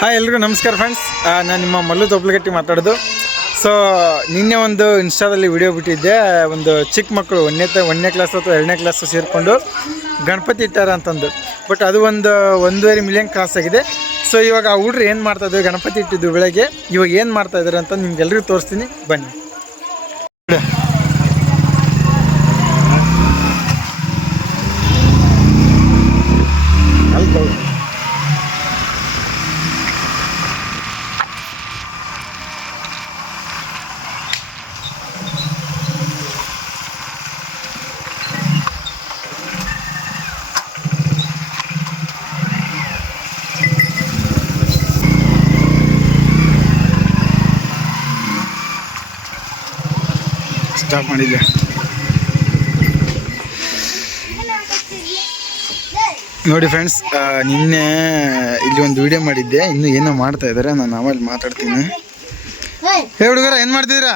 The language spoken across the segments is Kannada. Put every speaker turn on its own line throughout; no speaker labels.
ಹಾಯ್ ಎಲ್ರಿಗೂ ನಮಸ್ಕಾರ ಫ್ರೆಂಡ್ಸ್ ನಾನು ನಿಮ್ಮ ಮಲ್ಲು ತೊಪ್ಲಗಟ್ಟಿ ಮಾತಾಡೋದು. ಸೊ ನಿನ್ನೆ ಒಂದು ಇನ್ಸ್ಟಾದಲ್ಲಿ ವಿಡಿಯೋ ಬಿಟ್ಟಿದ್ದೆ. ಒಂದು ಚಿಕ್ಕ ಮಕ್ಕಳು ಒಂದನೇ ಒಂದನೇ ಕ್ಲಾಸ್ ಅಥವಾ ಎರಡನೇ ಕ್ಲಾಸು ಸೇರಿಕೊಂಡು ಗಣಪತಿ ಇಟ್ಟಾರ ಅಂತಂದು. ಬಟ್ ಅದು ಒಂದು ಒಂದೂವರೆ ಮಿಲಿಯನ್ ಕ್ರಾಸ್ ಆಗಿದೆ. ಸೊ ಇವಾಗ ಆ ಹುಡ್ರು ಏನು ಮಾಡ್ತಾ ಇದ್ವಿ ಗಣಪತಿ ಇಟ್ಟಿದ್ದು ಬೆಳಗ್ಗೆ. ಇವಾಗ ಏನು ಮಾಡ್ತಾ ಇದ್ದಾರೆ ಅಂತ ನಿಮ್ಗೆಲ್ರಿಗೂ ತೋರಿಸ್ತೀನಿ. ಬನ್ನಿ ಅಲ್ಲಿ ಸ್ಟಾಪ್ ಮಾಡಿದ್ದೆ. ನೋಡಿ ಫ್ರೆಂಡ್ಸ್ ನಿನ್ನೆ ಇಲ್ಲಿ ಒಂದು ವಿಡಿಯೋ ಮಾಡಿದ್ದೆ. ಇನ್ನು ಏನೋ ಮಾಡ್ತಾ ಇದ್ದಾರೆ ನಾನು ಆಮೇಲೆ ಮಾತಾಡ್ತೀನಿ. ಹೇ ಹುಡುಗರ, ಏನು ಮಾಡ್ತಿದ್ದೀರಾ?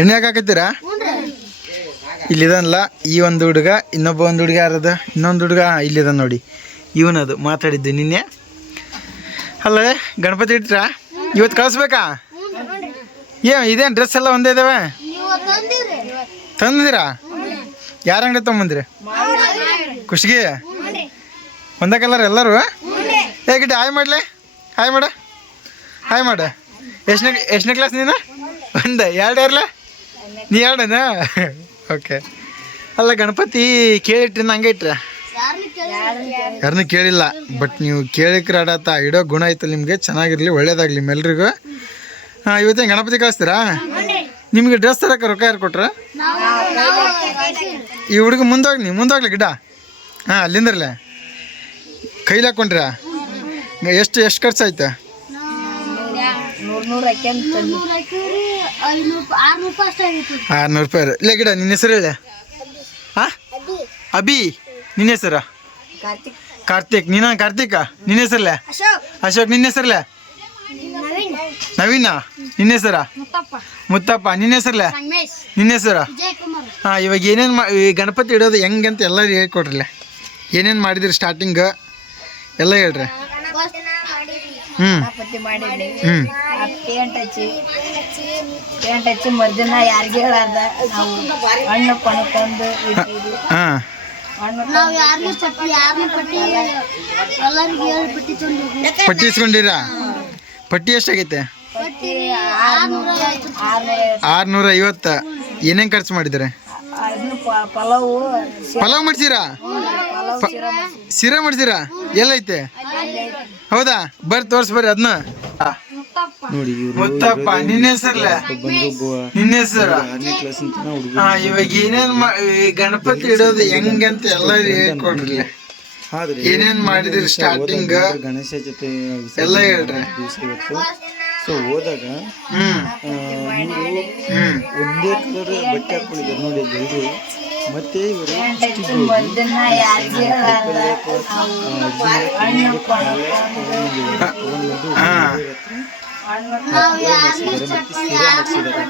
ಎಣ್ಣೆ ಹಾಕಾಕತ್ತೀರಾ ಇಲ್ಲಿದಲ್ಲ ಈ ಒಂದು ಹುಡುಗ, ಇನ್ನೊಬ್ಬ ಒಂದು ಹುಡುಗ ಯಾರದ? ಇನ್ನೊಂದು ಹುಡುಗ ಇಲ್ಲಿದ ನೋಡಿ. ಇವನದು ಮಾತಾಡಿದ್ದು ನಿನ್ನೆ. ಅಲ್ಲೇ ಗಣಪತಿ ಇಟ್ರಾ? ಇವತ್ತು ಕಳಿಸ್ಬೇಕಾ? ಏ ಇದೇನು ಡ್ರೆಸ್ ಎಲ್ಲ ಒಂದೇ ಇದಾವೆ? ತಂದಿದ್ದೀರಾ? ಯಾರ ಅಂಗಡಿ ತೊಗೊಂಬಂದ್ರಿ? ಖುಷಿಗೆ? ಒಂದೇ ಕಲರ್ ಎಲ್ಲರೂ? ಏ ಗಿಡ್ಡ ಹಾಯ್ ಮಾಡ್ಲೆ. ಹಾಯ್ ಮಾಡ. ಹಾಯ್ ಮಾಡ. ಎಷ್ಟನೇ ಎಷ್ಟನೇ ಕ್ಲಾಸ್ ನೀನು? ಒಂದ ಎರಡು ಇರಲ್ಲ ನೀ ಎರಡನಾ? ಓಕೆ ಅಲ್ಲ ಗಣಪತಿ ಕೇಳಿಟ್ರಿ ಹಂಗೆ ಇಟ್ರ? ಯಾರನ್ನೂ ಕೇಳಿಲ್ಲ. ಬಟ್ ನೀವು ಕೇಳಿಕ್ರೆ ಆಡಾತ ಇಡೋ ಗುಣ ಐತಲ್ಲ ನಿಮಗೆ ಚೆನ್ನಾಗಿರ್ಲಿ ಒಳ್ಳೇದಾಗಲಿ ನಿಮ್ಮೆಲ್ರಿಗೂ. ಹಾಂ ಇವತ್ತೇನು ಗಣಪತಿ ಕಳಿಸ್ತೀರಾ? ನಿಮಗೆ ಡ್ರೆಸ್ ತರಕ್ಕೆ ರೊಕ್ಕ ಯಾರು ಕೊಟ್ರ? ಈ ಹುಡುಗ ಮುಂದೋಗ್ಲಿ ಮುಂದೋಗ್ಲಿ ಗಿಡ. ಹಾಂ ಅಲ್ಲಿಂದ್ರಲ್ಲೇ. ಕೈಲಿ ಹಾಕೊಂಡ್ರ? ಎಷ್ಟು ಎಷ್ಟು ಖರ್ಚಾಯ್ತು ಆರ್ನೂರು ರೂಪಾಯಿ ಇಲ್ಲ ಗಿಡ ನಿನ್ನ ಹೆಸರು ಹೇಳ. ಹಾಂ ಅಭಿ. ನಿನ್ನ ಹೆಸರು? ಕಾರ್ತಿಕ್. ನೀನ ಕಾರ್ತಿಕ? ನಿನ್ನ ಹೆಸರಲ್ಲೇ? ಅಶೋಕ್ ನಿನ್ನ ಹೆಸರಲ್ಲೇ? ನವೀನ ನಿನ್ನ ಹೆಸರ? ಮುತ್ತಪ್ಪ. ನಿನ್ನ ಹೆಸರಲ್ಲೇ ನಿನ್ನ ಹೆಸರ? ಹಾಂ ಇವಾಗ ಏನೇನು ಮಾ ಈ ಗಣಪತಿ ಇಡೋದು ಹೆಂಗೆ ಅಂತ ಎಲ್ಲ ಹೇಳ್ಕೊಡ್ರಲ್ಲ ಏನೇನು ಮಾಡಿದಿರಿ ಸ್ಟಾರ್ಟಿಂಗ್ ಎಲ್ಲ ಹೇಳ್ರಿ. ಹ್ಞೂ ಹ್ಞೂ
ಪೇಂಟ್ ಹಚ್ಚಿ ಪೇಂಟ್ ಹಚ್ಚಿ ಮರ್ದಿನ ಯಾರಿಗೆ ಹೇಳಾರ್ದ ನಾವು ಹಣ್ಣು ಪಣ್ಣು ತಂದು ಇಟ್ಟಿದ್ವಿ
ಹಾಂ.
ನಾವು ಯಾರನ್ನೂ ಪಟ್ಟಿ ಯಾರನ್ನೂ ಪಟ್ಟಿ ಎಲ್ಲರಿಗೂ ಹೇಳಿ ಪಟ್ಟಿ ತಂದು
ಪಟ್ಟಿ ಇಸ್ಕೊಂಡಿರಾ? ಪಟ್ಟಿ ಎಷ್ಟಾಗೈತೆ?
ಆರ್ನೂರ
ಐವತ್ತ ಏನೇನ್ ಖರ್ಚು
ಮಾಡಿದ್ರೆ ಪಲಾವ್
ಪಲಾವ್ ಮಾಡ್ಸಿರಾ? ಸಿರಾ ಮಾಡ್ತೀರಾ ಎಲ್ಲೈತೆ? ಹೌದಾ? ಬರ್ರಿ ತೋರ್ಸ್ ಬರ್ರಿ ಅದನ್ನ
ನೋಡಿ
ಮುತ್ತಪ್ಪ ನಿನ್ನ ಹೆಸರ್ಲೆ? ನಿನ್ನ ಹೆಸರ? ಹಾ ಇವಾಗ ಏನೇನ್ ಗಣಪತಿ ಇಡೋದು ಹೆಂಗಂತ ಎಲ್ಲ ಹೇಳ್ಕೊಡ್ರಿ. ಏನೇನ್ ಮಾಡಿದ್ರಿ ಸ್ಟಾರ್ಟಿಂಗ್
ಗಣೇಶ ಜೊತೆ
ಎಲ್ಲ ಹೇಳ್ರಿ.
ಸೊ ಹೋದಾಗ ಒಂದೇ ಕಲರ್ ಬಟ್ಟೆ ಹಾಕೊಂಡಿದ್ದಾರೆ ನೋಡಿ ಎಲ್ರು ಮತ್ತೆ ಇವರು ಮತ್ತೆ ಸೀರೆ ಮಾಡಿಸಿದ್ದಾರೆ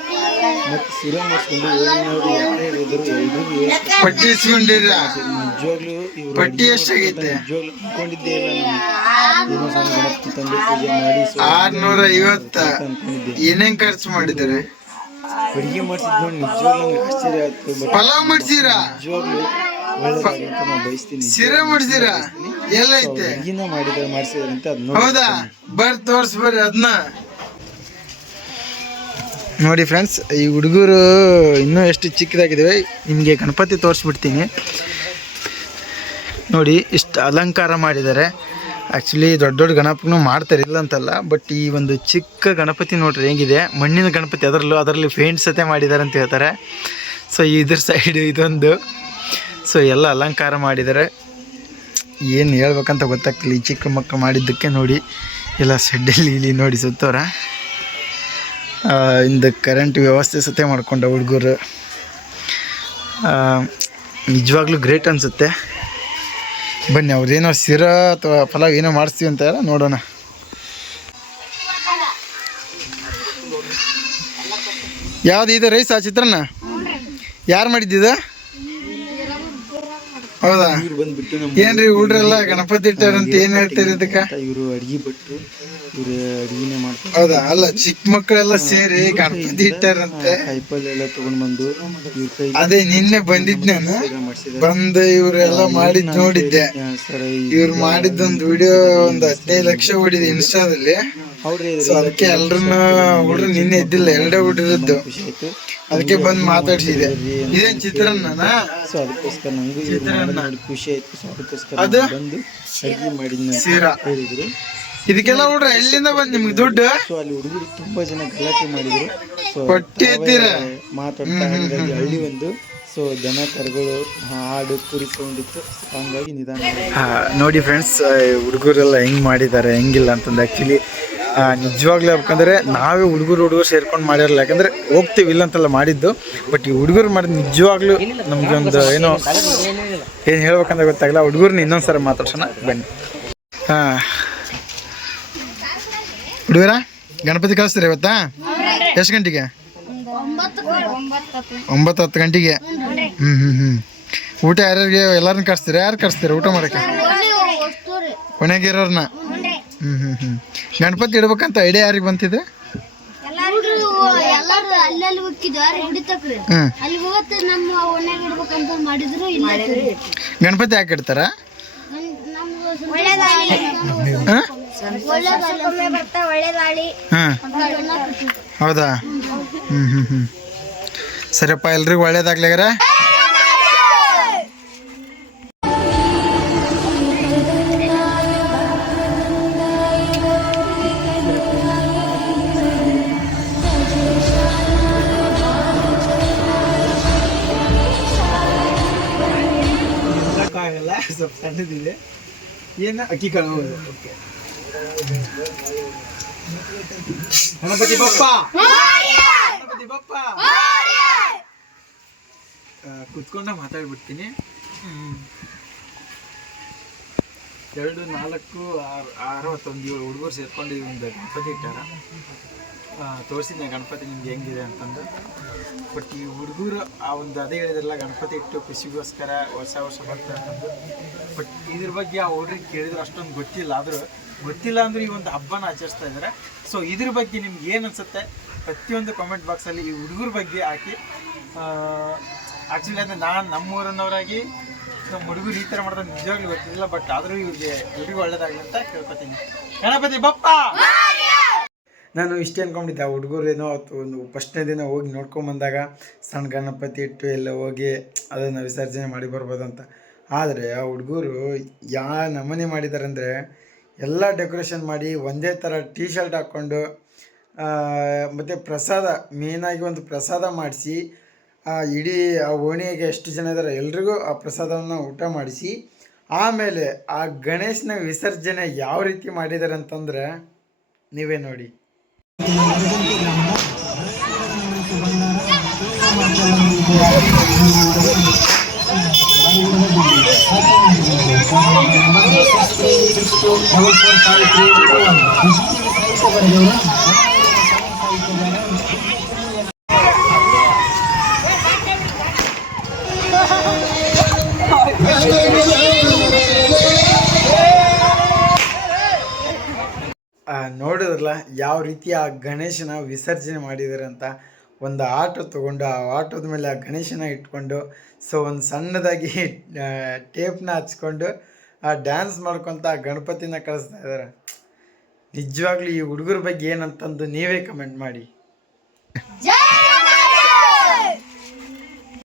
ಮತ್ತೆ ಸೀರೆ ಮಾಡಿಸ್ಕೊಂಡು ಓದಿನವ್ರು ಯಾರೇ ಇದ್ರು ಎಲ್ರಿಗೂ
ಪಟ್ಟಿ ಇಸ್ಕೊಂಡಿರ
ನಿಜವಾಗ್ಲೂ ಇವ್ರು
ಪಟ್ಟಿ ಎಷ್ಟಾಗೈತೆ?
ನಿಜವಾಗ್ಲೂ ಅನ್ಕೊಂಡಿದ್ದೇ ಇಲ್ಲ ನಾನು. ಸಣ್ಣ ಗಣಪತಿ ತಂದು ಪೂಜೆ ಮಾಡಿ
ಆರ್ನೂರ ಐವತ್ತ ಏನೇನ್ ಖರ್ಚು ಮಾಡಿದ್ದಾರೆ?
ಅಡುಗೆ ಮಾಡಿಸಿದ್ ನೋಡಿ ನಿಜವಾಗ್ಲೂ ನಂಗೆ ಆಶ್ಚರ್ಯ
ಪಲಾವ್ ಮಾಡ್ಸೀರಾ?
ನಿಜವಾಗ್ಲೂ ಒಳ್ಳೇದಾಗಲಿ ಅಂತ ನಾನು ಬಯಸ್ತೀನಿ.
ಸಿರಾ ಮಾಡ್ತೀರಾ ಎಲ್ಲೈತೆ?
ಅಡುಗೆನ ಮಾಡಿದ್ರೆ ಮಾಡಿಸಿದ್ರೆ ಅಂತ ಅದು ನೋಡಿ
ಹೌದಾ ಬರ್ ತೋರ್ಸ್ ಬರ್ರಿ ಅದನ್ನ ನೋಡಿ ಫ್ರೆಂಡ್ಸ್ ಈ ಹುಡುಗರು ಇನ್ನೂ ಎಷ್ಟು ಚಿಕ್ಕದಾಗಿದ್ದಾವೆ ನಿಮಗೆ ಗಣಪತಿ ತೋರಿಸ್ಬಿಡ್ತೀನಿ. ನೋಡಿ, ಇಷ್ಟು ಅಲಂಕಾರ ಮಾಡಿದ್ದಾರೆ. ಆ್ಯಕ್ಚುಲಿ ದೊಡ್ಡ ದೊಡ್ಡ ಗಣಪನೂ ಮಾಡ್ತಾರೆ ಇಲ್ಲ ಅಂತಲ್ಲ ಬಟ್ ಈ ಒಂದು ಚಿಕ್ಕ ಗಣಪತಿ ನೋಡ್ರಿ ಹೆಂಗಿದೆ. ಮಣ್ಣಿನ ಗಣಪತಿ, ಅದರಲ್ಲೂ, ಅದರಲ್ಲಿ ಪೇಂಟ್ ಸತೆ ಮಾಡಿದ್ದಾರೆ ಅಂತ ಹೇಳ್ತಾರೆ. ಸೊ ಇದ್ರ ಸೈಡು ಇದೊಂದು. ಸೊ ಎಲ್ಲ ಅಲಂಕಾರ ಮಾಡಿದ್ದಾರೆ. ಏನು ಹೇಳ್ಬೇಕಂತ ಗೊತ್ತಾಗ್ತಿಲ್ಲ, ಈ ಚಿಕ್ಕ ಮಕ್ಕಳು ಮಾಡಿದ್ದಕ್ಕೆ ನೋಡಿ. ಎಲ್ಲ ಶೆಡ್ಡಲ್ಲಿ ಇಲ್ಲಿ ನೋಡಿ ಸುತ್ತೋರ. ಇಂದ ಕರೆಂಟ್ ವ್ಯವಸ್ಥೆ ಸತೆ ಮಾಡ್ಕೊಂಡ ಹುಡುಗರು. ನಿಜವಾಗ್ಲೂ ಗ್ರೇಟ್ ಅನಿಸುತ್ತೆ. ಬನ್ನಿ ಅವ್ರೇನೋ ಸಿರಾ ಅಥವಾ ಪಲಾವ್ ಏನೋ ಮಾಡಿಸ್ತೀವಿ ಅಂತ ಹೇಳ ನೋಡೋಣ. ಯಾವ್ದು ಇದೆ ರೈಸ್ ಆ ಚಿತ್ರನ ಯಾರು ಮಾಡಿದ್ದಿದ? ಹೌದಾ? ಏನ್ರಿ ಹುಡ್ರೆಲ್ಲ ಗಣಪತಿ ಇಟ್ಟಾರಂತ ಏನ್ ಹೇಳ್ತೀರಿ ಇದಕ್ಕೆ
ಇವರು ಅಡ್ಗೆ ಭಟ್ರು. ಇವ್ರು ಅಡಿಗೆನೆ ಮಾಡ್ತಾರೆ.
ಹೌದಾ? ಅಲ್ಲ ಚಿಕ್ಕ ಮಕ್ಕಳೆಲ್ಲ ಸೇರಿ ಗಣಪತಿ ಇಟ್ಟಾರಂತೆ.
ಕಾಯಿಪಲ್ಲೆ ಎಲ್ಲ ತಗೊಂಡ್ ಬಂದು ಇವ್ರ ಕೈ
ಅದೇ ನಿನ್ನೆ ಬಂದಿದ್ ನಾನು. ಬಂದು ಇವ್ರೆಲ್ಲ ಮಾಡಿದ್ ನೋಡಿದ್ದೆ. ಇವ್ರು ಮಾಡಿದ್ದೊಂದು ವಿಡಿಯೋ ಒಂದು ಹದಿನೈದು ಲಕ್ಷ ಓಡಿದೆ ಇನ್ಸ್ಟಾದಲ್ಲಿ ಸೊ ಅದಕ್ಕೆ ಎಲ್ರನ್ನ ಹುಡ್ರು ನಿನ್ನೆ ಇದ್ದಿಲ್ಲ ಎರಡೇ ಹುಡ್ರಿದ್ದು. ಅದಕ್ಕೆ ಬಂದ್ ಮಾತಾಡ್ಸಿದೆ. ಇದೇನ್ ಚಿತ್ರಾನ್ನ
ಸೊ ಅದಕ್ಕೋಸ್ಕರ ನಂಗೂ ಖುಷಿ ಆಯ್ತು. ಸೊ ಅದಕ್ಕೋಸ್ಕರ
ಅದು?
ಬಂದು ಅಡಿಗೆ ಮಾಡಿದ್ನ
ಸೀರಾ.
ಹೇಳಿದ್ರು.
ಇದಕ್ಕೆಲ್ಲ ಹುಡ್ರ ಎಲ್ಲಿಂದ ಬಂದ್ ನಿಮ್ಗೆ ದುಡ್ಡು?
ಸೊ ಅಲ್ಲಿ ಹುಡುಗರು ತುಂಬಾ ಜನ ಗಲಾಟೆ ಮಾಡಿದ್ರು. ಸೊ
ಹೊಟ್ಟೆ ಎತ್ತೀರ?
ಮಾತಾಡ್ತಾ ಹಂಗಾಗಿ ಹಳ್ಳಿ ಒಂದು. ಸೊ ದನ ಕರುಗಳು ಹಾಡು ಕುರಿ ಸೌಂಡ್ ಇತ್ತು ಹಂಗಾಗಿ ನಿಧಾನ
ನೋಡಿ ಫ್ರೆಂಡ್ಸ್ ಹುಡುಗರೆಲ್ಲ ಹೆಂಗ್ ಮಾಡಿದ್ದಾರೆ ಹೆಂಗಿಲ್ಲ ಅಂತಂದು ಆ್ಯಕ್ಚುಲಿ ನಿಜವಾಗ್ಲೂ ಹೇಳ್ಬೇಕಂದ್ರೆ ನಾವೇ ಹುಡುಗರು ಹುಡುಗರು ಸೇರ್ಕೊಂಡು ಮಾಡಿರಲ್ಲ. ಯಾಕಂದ್ರೆ ಹೋಗ್ತೀವಿ ಇಲ್ಲ ಅಂತೆಲ್ಲ ಮಾಡಿದ್ದು. ಬಟ್ ಈ ಹುಡುಗರು ಮಾಡಿದ ನಿಜವಾಗ್ಲೂ ನಮ್ಗೆ ಒಂದು ಏನೋ ಏನು ಹೇಳ್ಬೇಕಂದ್ರೆ ಗೊತ್ತಾಗಲ್ಲ ಹುಡುಗರ್ನ ಇನ್ನೊಂದ್ಸಲ ಮಾತಾಡ್ಸೋಣ ಬನ್ನಿ. ಹಾಂ. ಹುಡುಗರ? ಗಣಪತಿ ಕಳಿಸ್ತೀರಾ ಇವತ್ತಾ? ಎಷ್ಟು ಗಂಟೆಗೆ? ಒಂಬತ್ತು ಹತ್ತು ಗಂಟೆಗೆ. ಹ್ಞೂ ಹ್ಞೂ ಹ್ಞೂ ಊಟ ಯಾರ್ಯಾರಿಗೆ ಎಲ್ಲರನ್ನ ಕಳಿಸ್ತೀರಾ? ಯಾರು ಕಳಿಸ್ತೀರಾ ಊಟ ಮಾಡಕ್ಕೆ? ಕೊನೆಗಿರೋರ್ನ ಹ್ಞೂ ಹ್ಞೂ ಹ್ಞೂ ಗಣಪತಿ ಇಡ್ಬೇಕಂತ ಐಡಿಯಾ ಯಾರಿಗೆ ಬಂತಿದೆ? ಗಣಪತಿ ಯಾಕೆ ಇಡ್ತಾರ? ಹಾಂ ಹೌದಾ? ಹ್ಞೂ ಹ್ಞೂ ಹ್ಞೂ ಸರಿಯಪ್ಪ ಎಲ್ರಿಗೂ ಒಳ್ಳೇದಾಗ್ಲಾಗ್ರ ಸ್ವಲ್ಪ ಸಣ್ಣದಿದೆ ಏನು ಅಕ್ಕಿ ಕಾಳು ಓಕೆ ಗಣಪತಿ ಬಪ್ಪ ಗಣಪತಿ ಬಪ್ಪ ಕುತ್ಕೊಂಡ ಮಾತಾಡ್ಬಿಡ್ತೀನಿ ಹ್ಮ್. ಎರಡು, ನಾಲ್ಕು, ಆರು, ಅರವತ್ತೊಂದು ಏಳು ಹುಡುಗರು ಸೇರ್ಕೊಂಡು ಈ ಒಂದು ಗಣಪತಿ ಇಟ್ಟಾರ. ತೋರಿಸಿದ್ದೆ ಗಣಪತಿ ನಿಮ್ಗೆ ಹೆಂಗಿದೆ ಅಂತಂದು. ಬಟ್ ಈ ಹುಡುಗರು ಆ ಒಂದು ಅದೇ ಹೇಳಿದ್ರಲ್ಲ, ಗಣಪತಿ ಇಟ್ಟು ಖುಷಿಗೋಸ್ಕರ ಹೊಸ ವರ್ಷ ಬರ್ತಾರೆ ಅಂತಂದು. ಬಟ್ ಇದ್ರ ಬಗ್ಗೆ ಆ ಹುಡುಗರಿಗೆ ಕೇಳಿದ್ರೆ, ಅಷ್ಟೊಂದು ಗೊತ್ತಿಲ್ಲ. ಆದರೂ ಗೊತ್ತಿಲ್ಲ ಅಂದ್ರೆ ಈ ಒಂದು ಹಬ್ಬನ ಆಚರಿಸ್ತಾ ಇದ್ದಾರೆ ಸೊ ಇದ್ರ ಬಗ್ಗೆ ನಿಮ್ಗೆ ಏನು ಅನ್ಸುತ್ತೆ? ಪ್ರತಿಯೊಂದು ಕಾಮೆಂಟ್ ಬಾಕ್ಸಲ್ಲಿ ಈ ಹುಡುಗರ ಬಗ್ಗೆ ಹಾಕಿ. ಆ್ಯಕ್ಚುಲಿ ಅಂದರೆ ನಾನು ನಮ್ಮೂರನ್ನವರಾಗಿ ನಮ್ಮ ಹುಡುಗರು ಈ ಥರ ಮಾಡೋದು ನಿಜವಾಗ್ಲೂ ಗೊತ್ತಿಲ್ಲ ಬಟ್ ಆದರೂ ಇವ್ರಿಗೆ ಎಲ್ಲರಿಗೂ ಒಳ್ಳೇದಾಗಲಿ ಅಂತ ಕೇಳ್ಕೊತೀನಿ. ಗಣಪತಿ ಬಪ್ಪ! ನಾನು ಇಷ್ಟೇ ಅನ್ಕೊಂಡಿದ್ದೆ, ಆ ಹುಡುಗರೇನೋ ಒಂದು ಫಸ್ಟ್ನೇ ದಿನ ಹೋಗಿ ನೋಡ್ಕೊಂಬಂದಾಗ ಸಣ್ಣ ಗಣಪತಿ ಇಟ್ಟು ಎಲ್ಲ ಹೋಗಿ ಅದನ್ನು ವಿಸರ್ಜನೆ ಮಾಡಿ ಬರ್ಬೋದು ಅಂತ. ಆದರೆ ಆ ಹುಡುಗರು ಯಾ ನಮನೆ ಮಾಡಿದ್ದಾರೆ ಅಂದರೆ ಎಲ್ಲ ಡೆಕೋರೇಷನ್ ಮಾಡಿ ಒಂದೇ ಥರ ಟೀ ಶರ್ಟ್ ಹಾಕ್ಕೊಂಡು ಮತ್ತು ಪ್ರಸಾದ ಮೇಯ್ನಾಗಿ ಒಂದು ಪ್ರಸಾದ ಮಾಡಿಸಿ ಇಡೀ ಆ ಓಣಿಗೆ ಎಷ್ಟು ಜನ ಇದ್ದಾರೆ ಎಲ್ರಿಗೂ ಆ ಪ್ರಸಾದವನ್ನು ಊಟ ಮಾಡಿಸಿ, ಆಮೇಲೆ ಆ ಗಣೇಶನ ವಿಸರ್ಜನೆ ಯಾವ ರೀತಿ ಮಾಡಿದ್ದಾರೆ ಅಂತಂದರೆ ನೀವೇ ನೋಡಿ. ಯಾವ ರೀತಿ ಆ ಗಣೇಶನ ವಿಸರ್ಜನೆ ಮಾಡಿದ್ದಾರೆ ಅಂತ ಒಂದು ಆಟೋ ತೊಗೊಂಡು, ಆ ಆಟೋದ ಮೇಲೆ ಆ ಗಣೇಶನ ಇಟ್ಕೊಂಡು ಸೊ ಒಂದು ಸಣ್ಣದಾಗಿ ಟೇಪ್ನ ಹಚ್ಕೊಂಡು, ಆ ಡ್ಯಾನ್ಸ್ ಮಾಡ್ಕೊತ ಆ ಗಣಪತಿನ ಕಳಿಸ್ತಾ ಇದ್ದಾರೆ. ನಿಜವಾಗ್ಲೂ ಈ ಹುಡುಗರ ಬಗ್ಗೆ ಏನಂತಂದು ನೀವೇ ಕಮೆಂಟ್ ಮಾಡಿ.